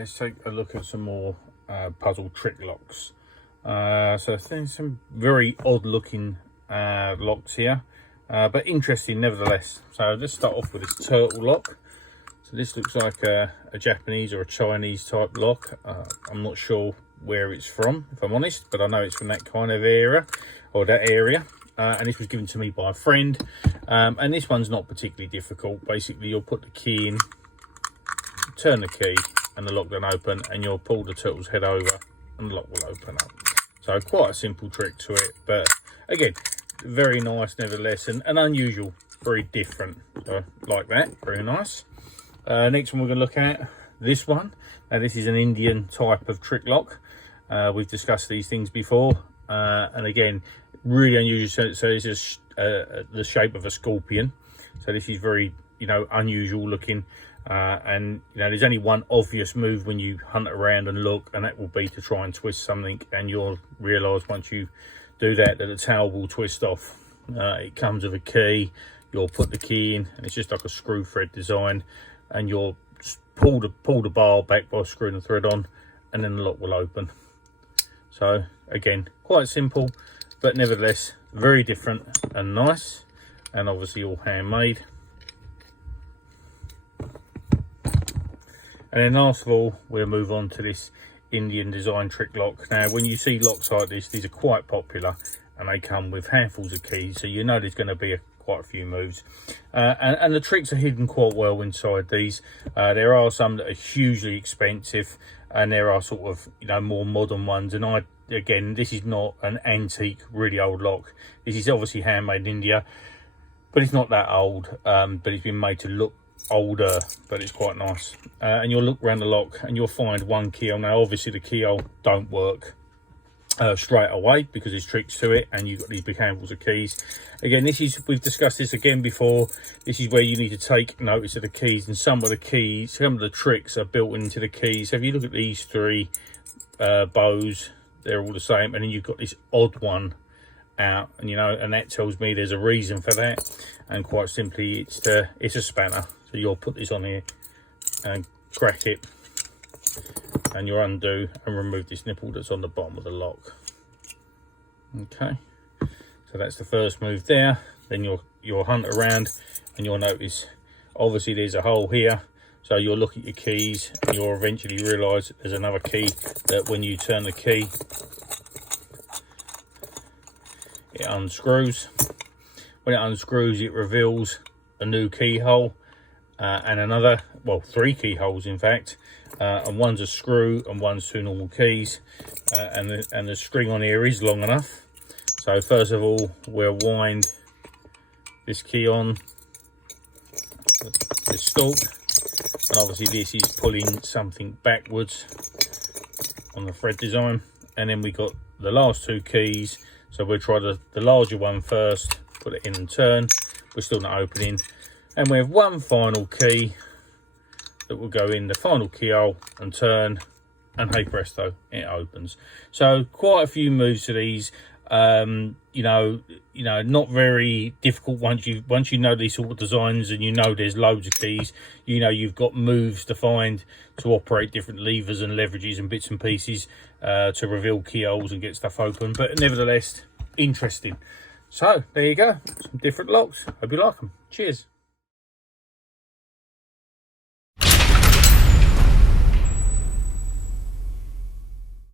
let's take a look at some more puzzle trick locks. So there's some very odd looking locks here, but interesting nevertheless. So let's start off with this turtle lock. So this looks like a Japanese or a Chinese type lock. I'm not sure where it's from, if I'm honest, but I know it's from that kind of area, or that area. And this was given to me by a friend. And this one's not particularly difficult. Basically, you'll put the key in, turn the key, and the lock then open, and you'll pull the turtle's head over, and the lock will open up. So quite a simple trick to it, but again, very nice nevertheless, and unusual, very different. So like that, very nice. Next one we're going to look at, this one. Now this is an Indian type of trick lock. We've discussed these things before, and again, really unusual. So it's just the shape of a scorpion. So this is very, unusual looking. And there's only one obvious move when you hunt around and look, and that will be to try and twist something, and you'll realize once you do that the tail will twist off. It comes with a key. You'll put the key in, and it's just like a screw thread design, and you'll pull the bar back by screwing the thread on, and then the lock will open. So again, quite simple, but nevertheless very different and nice, and obviously all handmade. And then last of all, we'll move on to this Indian design trick lock. Now, when you see locks like this, these are quite popular, and they come with handfuls of keys, so you know there's going to be quite a few moves. And the tricks are hidden quite well inside these. There are some that are hugely expensive, and there are sort of, more modern ones. And again, this is not an antique, really old lock. This is obviously handmade in India, but it's not that old, but it's been made to look older, but it's quite nice. And you'll look around the lock and you'll find one keyhole. Now obviously the keyhole don't work straight away because there's tricks to it, and you've got these big handfuls of keys. Again, we've discussed this again before. This is where you need to take notice of the keys, and some of the tricks are built into the keys. So if you look at these three bows, they're all the same, and then you've got this odd one out, and and that tells me there's a reason for that, and quite simply it's a spanner. So you'll put this on here and crack it, and you'll undo and remove this nipple that's on the bottom of the lock. Okay, so that's the first move there. Then you'll hunt around, and you'll notice obviously there's a hole here, so you'll look at your keys and you'll eventually realize there's another key that when you turn the key, it unscrews. When it unscrews, it reveals a new keyhole, and another, well, three keyholes in fact, and one's a screw and one's two normal keys, and the string on here is long enough. So first of all, we'll wind this key on this stalk, and obviously this is pulling something backwards on the thread design. And then we got the last two keys, so we'll try the larger one first, put it in and turn. We're still not opening, and we have one final key that will go in the final keyhole and turn, and hey presto, it opens. So quite a few moves to these. Not very difficult once you know these sort of designs, and there's loads of keys. You've got moves to find to operate different levers and leverages and bits and pieces to reveal keyholes and get stuff open, but nevertheless interesting. So there you go, some different locks. Hope you like them. Cheers.